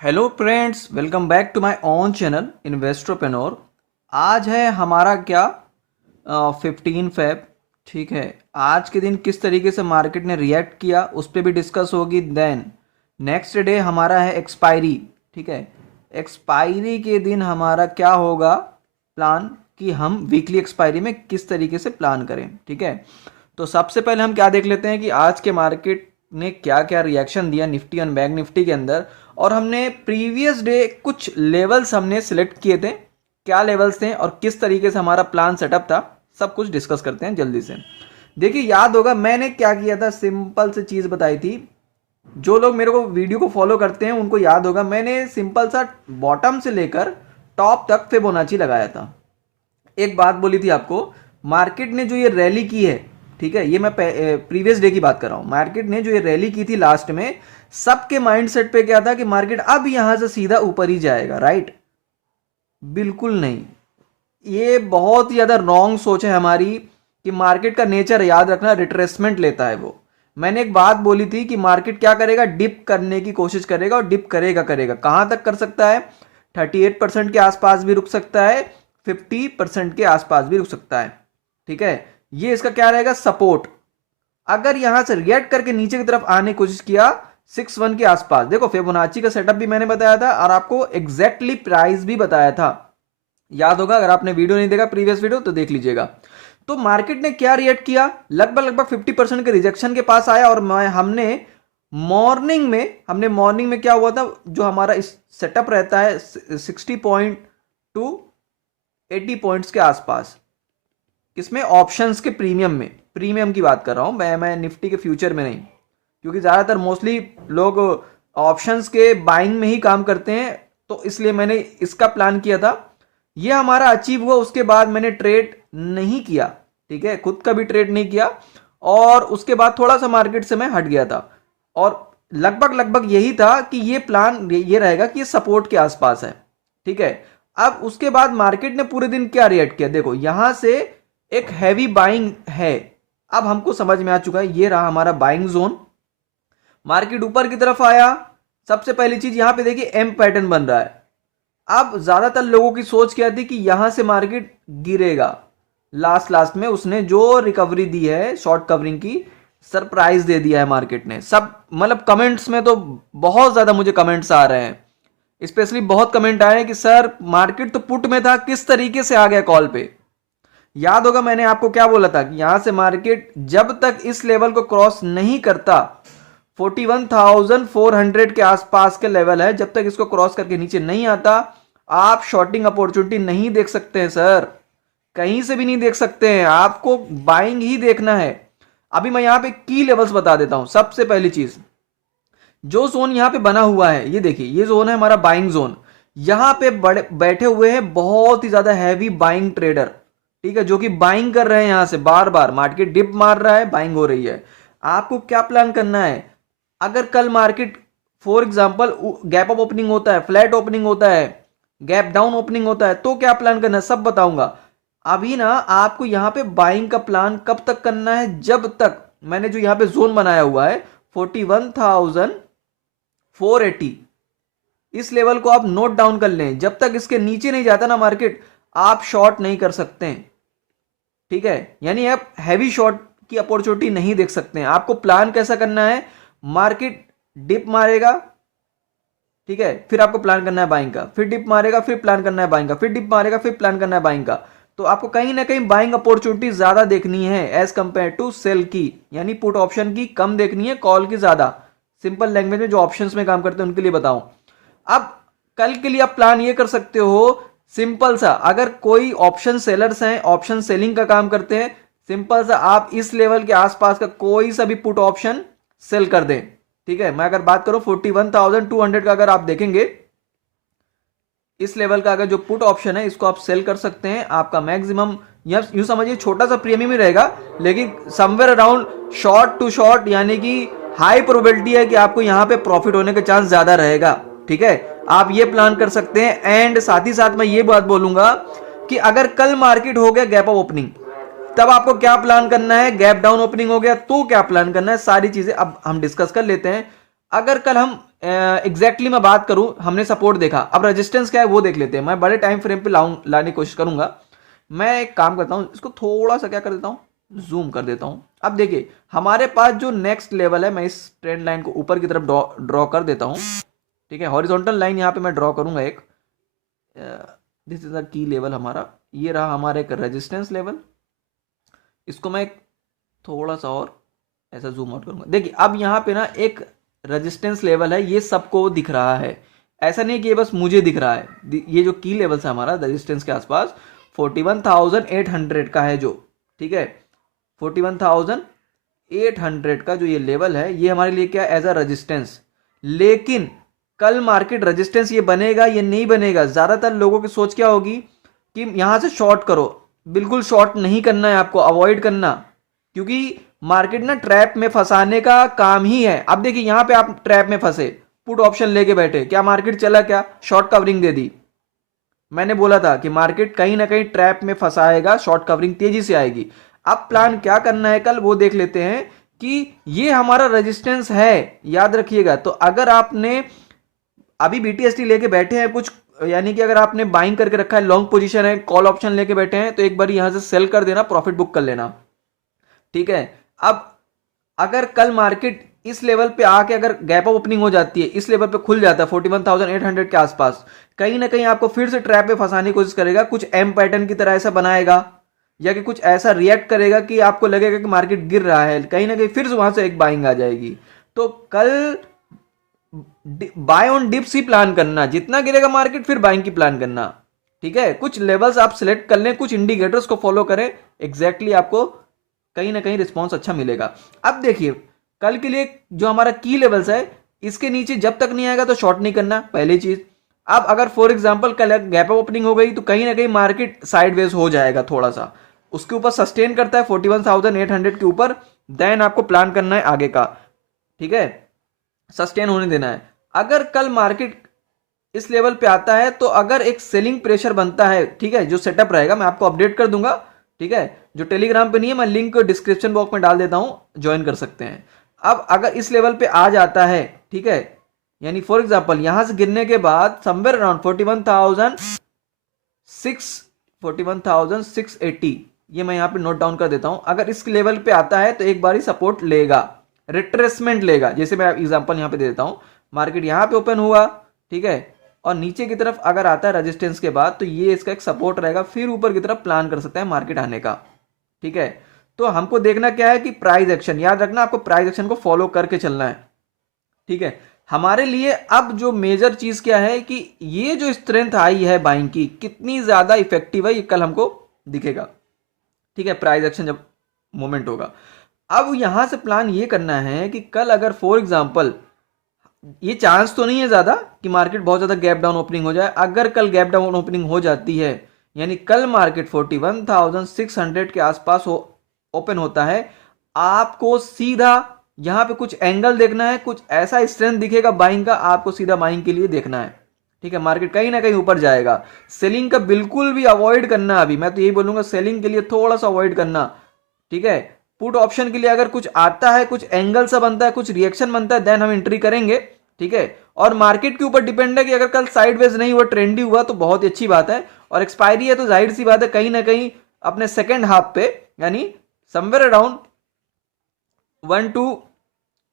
Hello friends, welcome back to my own channel Investorpreneur. आज है हमारा क्या 15 फेब। ठीक है, आज के दिन किस तरीके से मार्केट ने रिएक्ट किया उस पर भी डिस्कस होगी। देन नेक्स्ट डे हमारा है एक्सपायरी। ठीक है, एक्सपायरी के दिन हमारा क्या होगा प्लान कि हम वीकली एक्सपायरी में किस तरीके से प्लान करें। ठीक है, तो सबसे पहले हम क्या देख लेते हैं कि आज के मार्केट ने क्या क्या रिएक्शन दिया निफ्टी और बैंक निफ्टी के अंदर। और हमने प्रीवियस डे कुछ लेवल्स हमने सिलेक्ट किए थे, क्या लेवल्स थे और किस तरीके से हमारा प्लान सेटअप था, सब कुछ डिस्कस करते हैं जल्दी से। देखिए, याद होगा मैंने क्या किया था, सिंपल सी चीज़ बताई थी। जो लोग मेरे को वीडियो को फॉलो करते हैं उनको याद होगा, मैंने सिंपल सा बॉटम से लेकर टॉप तक फिबोनाची लगाया था। एक बात बोली थी आपको, मार्केट ने जो ये रैली की है, ठीक है, ये मैं प्रीवियस डे की बात कर रहा हूं, मार्केट ने जो ये रैली की थी लास्ट में, सबके माइंडसेट पे क्या था कि मार्केट अब यहां से सीधा ऊपर ही जाएगा। राइट? बिल्कुल नहीं, ये बहुत ही ज्यादा रॉन्ग सोच है हमारी कि मार्केट का नेचर याद रखना रिट्रेसमेंट लेता है। वो मैंने एक बात बोली थी कि मार्केट क्या करेगा, डिप करने की कोशिश करेगा और डिप करेगा करेगा कहां तक कर सकता है, 38% के आसपास भी रुक सकता है, 50% के आसपास भी रुक सकता है। ठीक है, ये इसका क्या रहेगा, सपोर्ट। अगर यहां से रिएक्ट करके नीचे की तरफ आने की कोशिश किया 61 के आसपास, देखो फिबोनाची का सेटअप भी मैंने बताया था और आपको एग्जैक्टली प्राइस भी बताया था, याद होगा। अगर आपने वीडियो नहीं देखा प्रीवियस वीडियो तो देख लीजिएगा। तो मार्केट ने क्या रिएक्ट किया, लगभग लगभग 50% के रिजेक्शन के पास आया। और हमने मॉर्निंग में क्या हुआ था, जो हमारा इस सेटअप रहता है 60 पॉइंट टू 80 पॉइंट्स के आसपास, किसमें, ऑप्शंस के प्रीमियम की बात कर रहा हूं मैं निफ्टी के फ्यूचर में नहीं, क्योंकि ज़्यादातर मोस्टली लोग ऑप्शंस के बाइंग में ही काम करते हैं, तो इसलिए मैंने इसका प्लान किया था। ये हमारा अचीव हुआ, उसके बाद मैंने ट्रेड नहीं किया। ठीक है, खुद का भी ट्रेड नहीं किया और उसके बाद थोड़ा सा मार्केट से मैं हट गया था। और लगभग लगभग यही था कि ये प्लान ये रहेगा कि ये सपोर्ट के आसपास है। ठीक है, अब उसके बाद मार्केट ने पूरे दिन क्या रिएक्ट किया, देखो यहां से एक हैवी बाइंग है। अब हमको समझ में आ चुका है, ये रहा हमारा बाइंग जोन। मार्केट ऊपर की तरफ आया, सबसे पहली चीज यहां पे देखिए एम पैटर्न बन रहा है। अब ज्यादातर लोगों की सोच क्या थी कि यहां से मार्केट गिरेगा। लास्ट में उसने जो रिकवरी दी है शॉर्ट कवरिंग की, सरप्राइज दे दिया है मार्केट ने। सब मतलब कमेंट्स में तो बहुत ज्यादा मुझे कमेंट्स आ रहे हैं, स्पेशली बहुत कमेंट आए हैं कि सर मार्केट तो पुट में था, किस तरीके से आ गया कॉल पे। याद होगा मैंने आपको क्या बोला था कि यहां से मार्केट जब तक इस लेवल को क्रॉस नहीं करता, 41,400 के आसपास के लेवल है, जब तक इसको क्रॉस करके नीचे नहीं आता, आप शॉर्टिंग अपॉर्चुनिटी नहीं देख सकते हैं सर, कहीं से भी नहीं देख सकते हैं, आपको बाइंग ही देखना है। अभी मैं यहां पे की लेवल्स बता देता हूं। सबसे पहली चीज, जो जोन यहां पे बना हुआ है, ये देखिए, ये जोन है हमारा बाइंग जोन। यहां पे बड़े बैठे हुए हैं बहुत ही ज्यादा हैवी बाइंग ट्रेडर। ठीक है, जो कि बाइंग कर रहे हैं, यहां से बार बार मार्केट डिप मार रहा है, बाइंग हो रही है। आपको क्या प्लान करना है, अगर कल market for example gap up opening होता है, फ्लैट ओपनिंग होता है, गैप डाउन ओपनिंग होता है, तो क्या प्लान करना है सब बताऊंगा। अभी ना आपको यहां पे बाइंग का प्लान कब तक करना है, जब तक मैंने जो यहां पे जोन बनाया हुआ है 41,480, इस लेवल को आप नोट डाउन कर लें। जब तक इसके नीचे नहीं जाता ना मार्केट, आप शॉर्ट नहीं कर सकते हैं। ठीक है, यानी आप हैवी शॉर्ट की अपॉर्चुनिटी नहीं देख सकते हैं। आपको प्लान कैसा करना है, मार्केट डिप मारेगा, ठीक है, फिर आपको प्लान करना है बाइंग का, फिर डिप मारेगा, फिर प्लान करना है बाइंग का, फिर डिप मारेगा, फिर प्लान करना है बाइंग का। तो आपको कहीं ना कहीं बाइंग अपॉर्चुनिटी ज्यादा देखनी है एज कंपेयर टू सेल की, यानी पुट ऑप्शन की कम देखनी है, कॉल की ज्यादा। सिंपल लैंग्वेज में जो ऑप्शंस में काम करते हैं उनके लिए बताऊं। अब कल के लिए आप प्लान ये कर सकते हो, सिंपल सा, अगर कोई ऑप्शन सेलर्स हैं, ऑप्शन सेलिंग का काम करते हैं, सिंपल सा आप इस लेवल के आसपास का कोई सा भी पुट ऑप्शन सेल कर दें। ठीक है, मैं अगर बात करूं 41,200 का, अगर आप देखेंगे इस लेवल का अगर जो पुट ऑप्शन है, इसको आप सेल कर सकते हैं। आपका मैक्सिमम यूं समझिए छोटा सा प्रीमियम ही रहेगा, लेकिन somewhere around short to short, यानी कि हाई प्रोबेबिलिटी है कि आपको यहां पे प्रॉफिट होने का चांस ज्यादा रहेगा। ठीक है, आप ये प्लान कर सकते हैं। एंड साथ ही साथ मैं ये बात बोलूंगा कि अगर कल मार्केट हो गया गैप अप ओपनिंग, तब आपको क्या प्लान करना है, गैप डाउन ओपनिंग हो गया तो क्या प्लान करना है, सारी चीजें अब हम डिस्कस कर लेते हैं। अगर कल हम एग्जैक्टली मैं बात करूं, हमने सपोर्ट देखा, अब रेजिस्टेंस क्या है वो देख लेते हैं। मैं बड़े टाइम फ्रेम पे लाने की कोशिश करूंगा। मैं एक काम करता हूं, इसको थोड़ा सा क्या कर देता हूं, जूम कर देता हूं। अब देखिए हमारे पास जो नेक्स्ट लेवल है, मैं इस ट्रेंड लाइन को ऊपर की तरफ ड्रॉ कर देता हूं। ठीक है, हॉरिजॉन्टल लाइन यहां पे मैं ड्रॉ करूंगा एक। This is the key level हमारा, ये रहा हमारा एक रेजिस्टेंस लेवल। इसको मैं थोड़ा सा और ऐसा जूम आउट करूंगा। देखिए अब यहाँ पे ना एक रेजिस्टेंस लेवल है, ये सबको दिख रहा है, ऐसा नहीं कि ये बस मुझे दिख रहा है। ये जो की लेवल है हमारा रेजिस्टेंस के आसपास 41,800 का है जो, ठीक है, 41,800 का जो ये लेवल है, ये हमारे लिए क्या एज अ रेजिस्टेंस। लेकिन कल मार्केट रेजिस्टेंस ये बनेगा ये नहीं बनेगा। ज्यादातर लोगों की सोच क्या होगी कि यहां से शॉर्ट करो, बिल्कुल शॉर्ट नहीं करना है आपको, अवॉइड करना, क्योंकि मार्केट ना ट्रैप में फंसाने का काम ही है। अब देखिए यहां पे आप ट्रैप में फंसे, पुट ऑप्शन लेके बैठे, क्या मार्केट चला, क्या शॉर्ट कवरिंग दे दी। मैंने बोला था कि मार्केट कहीं ना कहीं ट्रैप में फंसाएगा, शॉर्ट कवरिंग तेजी से आएगी। अब प्लान क्या करना है कल वो देख लेते हैं कि ये हमारा रेजिस्टेंस है, याद रखिएगा। तो अगर आपने अभी BTST लेके बैठे हैं कुछ, यानी कि अगर आपने बाइंग करके रखा है, लॉन्ग पोजीशन है, कॉल ऑप्शन लेके बैठे हैं, तो एक बार यहां से सेल कर देना, प्रॉफिट बुक कर लेना। ठीक है, अब अगर कल मार्केट इस लेवल पे आके अगर गैप अप ओपनिंग हो जाती है, इस लेवल पे खुल जाता है 41,800 के आसपास, कहीं ना कहीं आपको फिर से ट्रैप में फंसाने की कोशिश करेगा, कुछ एम पैटर्न की तरह ऐसा बनाएगा, या कि कुछ ऐसा रिएक्ट करेगा कि आपको लगेगा कि मार्केट गिर रहा है, कहीं ना कहीं फिर से वहां से एक बाइंग आ जाएगी। तो कल बाय ऑन डिप्स ही प्लान करना, जितना गिरेगा मार्केट फिर बाइंग की प्लान करना। ठीक है, कुछ लेवल्स आप सिलेक्ट कर लें, कुछ इंडिकेटर्स को फॉलो करें, एग्जैक्टली आपको कहीं ना कहीं रिस्पॉन्स अच्छा मिलेगा। अब देखिए कल के लिए जो हमारा की लेवल्स है, इसके नीचे जब तक नहीं आएगा तो शॉर्ट नहीं करना, पहली चीज। अब अगर फॉर एग्जांपल कल गैप अप ओपनिंग हो गई तो कहीं ना कहीं मार्केट साइडवेज हो जाएगा थोड़ा सा, उसके ऊपर सस्टेन करता है 41,800 के ऊपर, देन आपको प्लान करना है आगे का। ठीक है, सस्टेन होने देना है। अगर कल मार्केट इस लेवल पे आता है तो अगर एक सेलिंग प्रेशर बनता है, ठीक है, जो सेटअप रहेगा मैं आपको अपडेट कर दूंगा। ठीक है, जो टेलीग्राम पे नहीं है मैं लिंक डिस्क्रिप्शन बॉक्स में डाल देता हूं, ज्वाइन कर सकते हैं। अब अगर इस लेवल पे आ जाता है, ठीक है, यानी फॉर एग्जांपल यहां से गिरने के बाद समवेयर अराउंड 41,680, ये मैं यहां पे नोट डाउन कर देता हूं। अगर इस लेवल पे आता है तो एक बार ही सपोर्ट लेगा, रिट्रेसमेंट लेगा। जैसे मैं एग्जांपल यहां पे दे देता हूं, मार्केट यहां पे ओपन हुआ, ठीक है, और नीचे की तरफ अगर आता है रेजिस्टेंस के बाद, तो ये इसका एक सपोर्ट रहेगा, फिर ऊपर की तरफ प्लान कर सकता है मार्केट आने का। ठीक है, तो हमको देखना क्या है कि प्राइस एक्शन, याद रखना आपको प्राइस एक्शन को फॉलो करके चलना है। ठीक है, हमारे लिए अब जो मेजर चीज क्या है कि ये जो स्ट्रेंथ आई है बाइंग की, कितनी ज्यादा इफेक्टिव है, ये कल हमको दिखेगा। ठीक है, प्राइस एक्शन जब मोमेंट होगा। अब यहां से प्लान ये करना है कि कल अगर फॉर एग्जांपल, ये चांस तो नहीं है ज्यादा कि मार्केट बहुत ज्यादा गैप डाउन ओपनिंग हो जाए, अगर कल गैप डाउन ओपनिंग हो जाती है, यानी कल मार्केट 41,600 के आसपास ओपन होता है, आपको सीधा यहां पे कुछ एंगल देखना है, कुछ ऐसा स्ट्रेंथ दिखेगा बाइंग का, आपको सीधा बाइंग के लिए देखना है। ठीक है, मार्केट कहीं ना कहीं ऊपर जाएगा, सेलिंग का बिल्कुल भी अवॉइड करना। अभी मैं तो यही बोलूंगा, सेलिंग के लिए थोड़ा सा अवॉइड करना। ठीक है, पुट ऑप्शन के लिए अगर कुछ आता है, कुछ एंगल सा बनता है, कुछ रिएक्शन बनता है, देन हम एंट्री करेंगे। ठीक है, और मार्केट के ऊपर डिपेंड है कि अगर कल साइडवेज नहीं हुआ, ट्रेंडी हुआ तो बहुत ही अच्छी बात है, और एक्सपायरी है तो जाहिर सी बात है कहीं ना कहीं अपने सेकेंड हाफ पे, यानी समवेयर अराउंड 1 to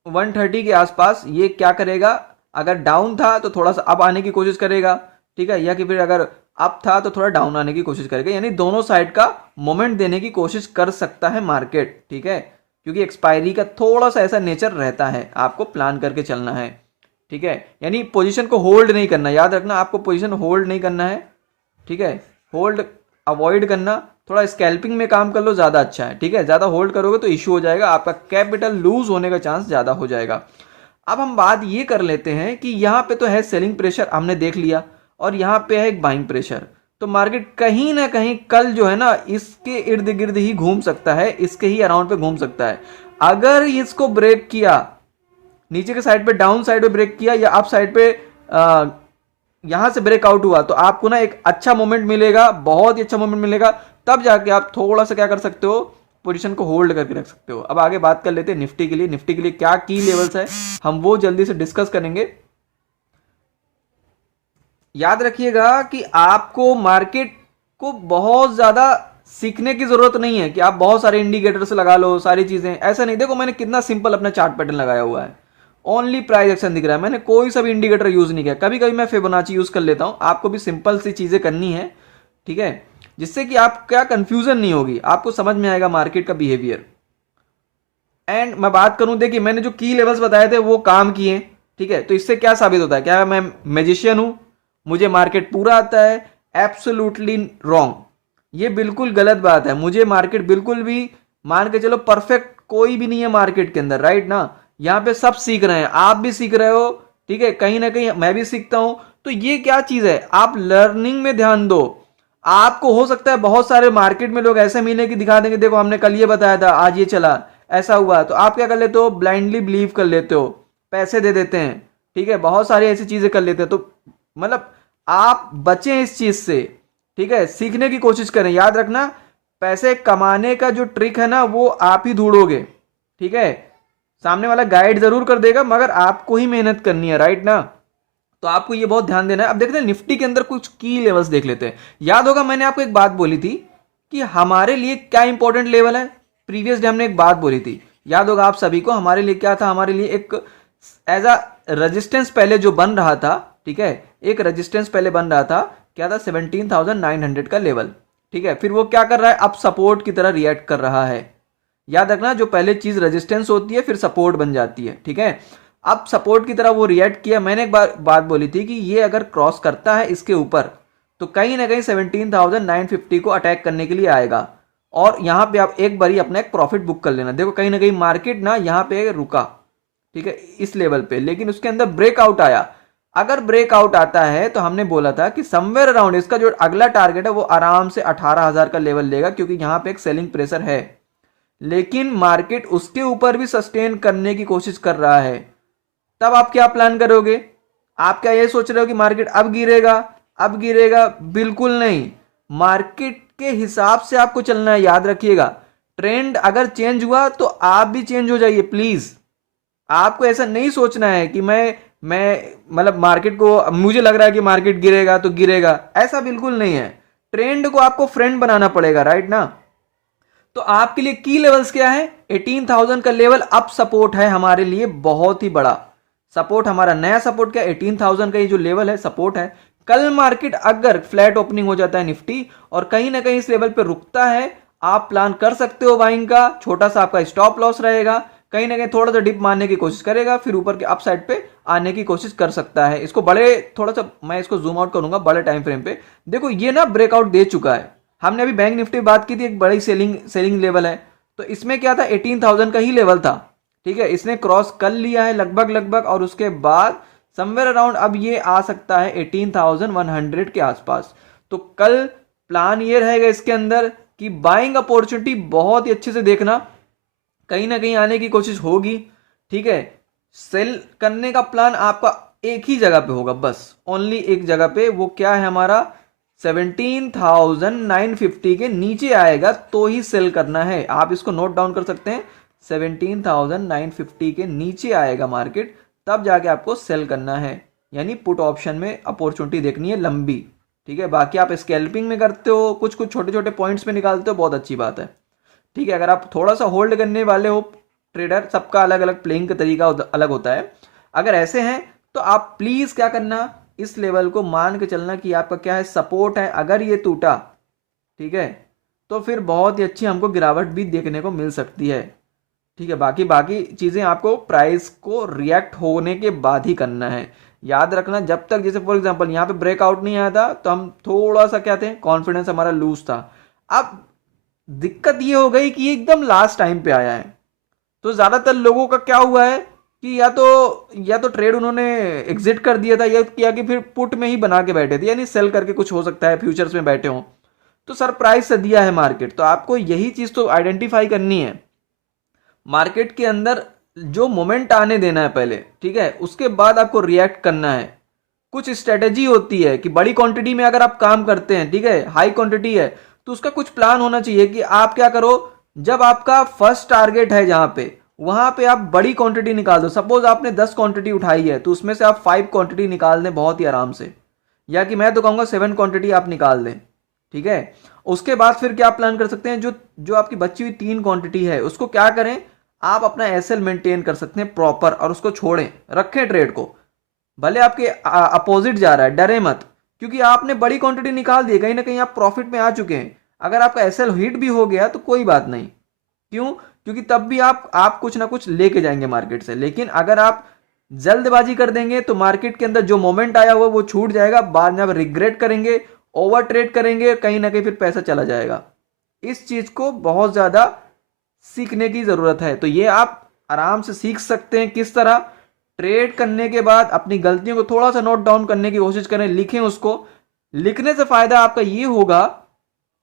130 के आसपास ये क्या करेगा, अगर डाउन था तो थोड़ा सा अप आने की कोशिश करेगा। ठीक है, या कि फिर अगर अप था तो थोड़ा डाउन आने की कोशिश करेगा, यानी दोनों साइड का मोमेंट देने की कोशिश कर सकता है मार्केट। ठीक है, क्योंकि एक्सपायरी का थोड़ा सा ऐसा नेचर रहता है, आपको प्लान करके चलना है। ठीक है, यानी पोजीशन को होल्ड नहीं करना, याद रखना आपको पोजीशन होल्ड नहीं करना है। ठीक है, होल्ड अवॉइड करना, थोड़ा स्कैल्पिंग में काम कर लो, ज्यादा अच्छा है। ठीक है, ज्यादा होल्ड करोगे तो इश्यू हो जाएगा, आपका कैपिटल लूज होने का चांस ज्यादा हो जाएगा। अब हम बात ये कर लेते हैं कि यहां पे तो है सेलिंग प्रेशर, हमने देख लिया, और यहां पे है एक बाइंग प्रेशर, तो मार्केट कहीं ना कहीं कल जो है ना इसके इर्द गिर्द ही घूम सकता है, इसके ही अराउंड पे घूम सकता है। अगर इसको ब्रेक किया, नीचे के साइड पे डाउन साइड पे ब्रेक किया, या अप साइड पे यहां से ब्रेकआउट हुआ, तो आपको ना एक अच्छा मोमेंट मिलेगा, बहुत ही अच्छा मोमेंट मिलेगा, तब जाके आप थोड़ा सा क्या कर सकते हो, पोजीशन को होल्ड करके रख सकते हो। अब आगे बात कर लेते हैं निफ्टी के लिए। निफ्टी के लिए क्या की लेवल्स है हम वो जल्दी से डिस्कस करेंगे। याद रखिएगा कि आपको मार्केट को बहुत ज़्यादा सीखने की ज़रूरत नहीं है कि आप बहुत सारे इंडिकेटर्स लगा लो, सारी चीज़ें, ऐसा नहीं। देखो मैंने कितना सिंपल अपना चार्ट पैटर्न लगाया हुआ है, ओनली प्राइस एक्शन दिख रहा है, मैंने कोई सा भी इंडिकेटर यूज़ नहीं किया। कभी कभी मैं फिबोनाची यूज़ कर लेता हूँ, आपको भी सिंपल सी चीज़ें करनी है, ठीक है, जिससे कि आप क्या कन्फ्यूज़न नहीं होगी, आपको समझ में आएगा मार्केट का बिहेवियर। एंड मैं बात करूं, देखिए मैंने जो की लेवल्स बताए थे वो काम किए, ठीक है, तो इससे क्या साबित होता है, क्या मैं मैजिशियन हूं, मुझे मार्केट पूरा आता है? एब्सोल्युटली रॉन्ग, ये बिल्कुल गलत बात है। मुझे मार्केट बिल्कुल भी, मान के चलो परफेक्ट कोई भी नहीं है मार्केट के अंदर, राइट ना। यहाँ पे सब सीख रहे हैं, आप भी सीख रहे हो, ठीक है, कहीं ना कहीं मैं भी सीखता हूं। तो ये क्या चीज है, आप लर्निंग में ध्यान दो। आपको हो सकता है बहुत सारे मार्केट में लोग ऐसे मिले कि दिखा देंगे, देखो हमने कल ये बताया था, आज ये चला, ऐसा हुआ, तो आप क्या कर लेते हो, ब्लाइंडली बिलीव कर लेते हो, पैसे दे देते हैं, ठीक है, बहुत सारी ऐसी चीजें कर लेते हैं। तो मतलब आप बचें इस चीज से, ठीक है, सीखने की कोशिश करें। याद रखना, पैसे कमाने का जो ट्रिक है ना वो आप ही ढूंढोगे, ठीक है, सामने वाला गाइड जरूर कर देगा मगर आपको ही मेहनत करनी है, राइट ना। तो आपको ये बहुत ध्यान देना है। अब देखते हैं निफ्टी के अंदर कुछ की लेवल्स देख लेते हैं। याद होगा मैंने आपको एक बात बोली थी कि हमारे लिए क्या इंपॉर्टेंट लेवल है, प्रीवियस डे हमने एक बात बोली थी, याद होगा आप सभी को, हमारे लिए क्या था, हमारे लिए एक एज अ रेजिस्टेंस पहले जो बन रहा था, ठीक है, एक रेजिस्टेंस पहले बन रहा था, क्या था, 17,900 का लेवल, ठीक है, फिर वो क्या कर रहा है, अब सपोर्ट की तरह रिएक्ट कर रहा है। याद रखना, जो पहले चीज रेजिस्टेंस होती है फिर सपोर्ट बन जाती है, ठीक है। अब सपोर्ट की तरह वो रिएक्ट किया। मैंने एक बार बात बोली थी कि ये अगर क्रॉस करता है इसके ऊपर तो कहीं ना कहीं 17,950 को अटैक करने के लिए आएगा, और यहां पे आप एक बारी अपना एक प्रॉफिट बुक कर लेना। देखो कहीं ना कहीं मार्केट ना यहां पे रुका, ठीक है, इस लेवल पे, लेकिन उसके अंदर ब्रेकआउट आया। अगर ब्रेकआउट आता है तो हमने बोला था कि समवेयर अराउंड इसका जो अगला टारगेट है वो आराम से 18,000 का लेवल लेगा, क्योंकि यहां पे एक सेलिंग प्रेशर है। लेकिन मार्केट उसके ऊपर भी सस्टेन करने की कोशिश कर रहा है। तब आप क्या प्लान करोगे, आप क्या ये सोच रहे हो कि मार्केट अब गिरेगा, अब गिरेगा? बिल्कुल नहीं, मार्केट के हिसाब से आपको चलना है। याद रखिएगा, ट्रेंड अगर चेंज हुआ तो आप भी चेंज हो जाइए प्लीज। आपको ऐसा नहीं सोचना है कि मैं मतलब मार्केट को, मुझे लग रहा है कि मार्केट गिरेगा तो गिरेगा, ऐसा बिल्कुल नहीं है। ट्रेंड को आपको फ्रेंड बनाना पड़ेगा, राइट ना। तो आपके लिए की लेवल्स क्या है, 18,000 का लेवल अब सपोर्ट है हमारे लिए बहुत ही बड़ा सपोर्ट। हमारा नया सपोर्ट क्या, 18,000 का ये जो लेवल है सपोर्ट है। कल मार्केट अगर फ्लैट ओपनिंग हो जाता है निफ्टी और कहीं ना कहीं इस लेवल पे रुकता है, आप प्लान कर सकते हो बाइंग का। छोटा सा आपका स्टॉप लॉस रहेगा, कहीं ना कहीं थोड़ा सा डिप मारने की कोशिश करेगा, फिर ऊपर के अपसाइड पे आने की कोशिश कर सकता है। इसको बड़े, थोड़ा सा मैं इसको जूम आउट करूंगा बड़े टाइम फ्रेम पे। देखो ये ना ब्रेकआउट दे चुका है। हमने अभी बैंक निफ्टी बात की थी, एक बड़ी सेलिंग लेवल है, तो इसमें क्या था, 18,000 का ही लेवल था, ठीक है, इसने क्रॉस कर लिया है लगभग लगभग, और उसके बाद समवेयर अराउंड अब ये आ सकता है 18,100 के आसपास। तो कल प्लान ये रहेगा इसके अंदर कि बाइंग अपॉर्चुनिटी बहुत ही अच्छे से देखना, कहीं ना कहीं आने की कोशिश होगी, ठीक है। सेल करने का प्लान आपका एक ही जगह पे होगा, बस ओनली एक जगह पे, वो क्या है हमारा, 17,950 के नीचे आएगा तो ही सेल करना है। आप इसको नोट डाउन कर सकते हैं, 17,950 के नीचे आएगा मार्केट, तब जाके आपको सेल करना है। यानी पुट ऑप्शन में अपॉर्चुनिटी देखनी है लंबी, ठीक है। बाकी आप स्कैल्पिंग में करते हो, कुछ कुछ छोटे छोटे पॉइंट्स में निकालते हो, बहुत अच्छी बात है, ठीक है। अगर आप थोड़ा सा होल्ड करने वाले हो ट्रेडर, सबका अलग अलग प्लेइंग का तरीका अलग होता है। अगर ऐसे हैं तो आप प्लीज क्या करना, इस लेवल को मान के चलना कि आपका क्या है, सपोर्ट है। अगर ये टूटा, ठीक है, तो फिर बहुत ही अच्छी हमको गिरावट भी देखने को मिल सकती है, ठीक है। बाकी बाकी चीजें आपको प्राइस को रिएक्ट होने के बाद ही करना है। याद रखना, जब तक, जैसे फॉर एग्जांपल यहाँ पे ब्रेकआउट नहीं आया था तो हम थोड़ा सा क्या थे, कॉन्फिडेंस हमारा लूज था। अब दिक्कत ये हो गई कि एकदम लास्ट टाइम पे आया है, तो ज्यादातर लोगों का क्या हुआ है कि या तो ट्रेड उन्होंने एग्जिट कर दिया था, या कि फिर पुट में ही बना के बैठे थे, यानी सेल करके कुछ हो सकता है फ्यूचर्स में बैठे हो, तो सरप्राइज से दिया है मार्केट। तो आपको यही चीज तो आइडेंटिफाई करनी है, मार्केट के अंदर जो मोमेंट आने देना है पहले, ठीक है, उसके बाद आपको रिएक्ट करना है। कुछ स्ट्रेटेजी होती है कि बड़ी क्वांटिटी में अगर आप काम करते हैं, ठीक है, हाई क्वांटिटी है, तो उसका कुछ प्लान होना चाहिए कि आप क्या करो, जब आपका फर्स्ट टारगेट है जहां पे, वहां पे आप बड़ी क्वांटिटी निकाल दो। सपोज आपने 10 क्वांटिटी उठाई है तो उसमें से आप 5 क्वांटिटी निकाल दें बहुत ही आराम से, या कि मैं तो कहूँगा 7 क्वांटिटी आप निकाल दें, ठीक है। उसके बाद फिर क्या प्लान कर सकते हैं, जो जो आपकी बची हुई 3 क्वांटिटी है उसको क्या करें, आप अपना एसएल मेंटेन कर सकते हैं प्रॉपर और उसको छोड़ें, रखें ट्रेड को, भले आपके अपोजिट जा रहा है, डरे मत, क्योंकि आपने बड़ी क्वांटिटी निकाल दी, कहीं ना कहीं आप प्रॉफिट में आ चुके हैं। अगर आपका एसएल हिट भी हो गया तो कोई बात नहीं, क्यों, क्योंकि तब भी आप कुछ ना कुछ लेके जाएंगे मार्केट से। लेकिन अगर आप जल्दबाजी कर देंगे तो मार्केट के अंदर जो मोमेंट आया हुआ वो छूट जाएगा, बाद में आप रिग्रेट करेंगे, ओवर ट्रेड करेंगे, कहीं ना कहीं फिर पैसा चला जाएगा। इस चीज को बहुत ज्यादा सीखने की जरूरत है। तो ये आप आराम से सीख सकते हैं किस तरह। ट्रेड करने के बाद अपनी गलतियों को थोड़ा सा नोट डाउन करने की कोशिश करें, लिखें उसको। लिखने से फायदा आपका ये होगा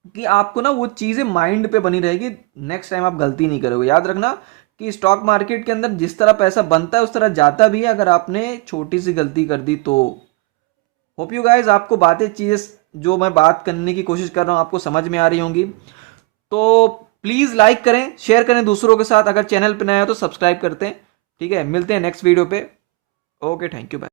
कि आपको ना वो चीजें माइंड पे बनी रहेगी, नेक्स्ट टाइम आप गलती नहीं करोगे। याद रखना कि स्टॉक मार्केट के अंदर जिस तरह पैसा बनता है उस तरह जाता भी है, अगर आपने छोटी सी गलती कर दी तो। होप यू गाइज आपको बातें चीजें जो मैं बात करने की कोशिश कर रहा हूं आपको समझ में आ रही होंगी। तो प्लीज लाइक करें, शेयर करें दूसरों के साथ, अगर चैनल पे नया हो तो सब्सक्राइब करते हैं। ठीक है, मिलते हैं नेक्स्ट वीडियो पे। Okay, thank you, bye.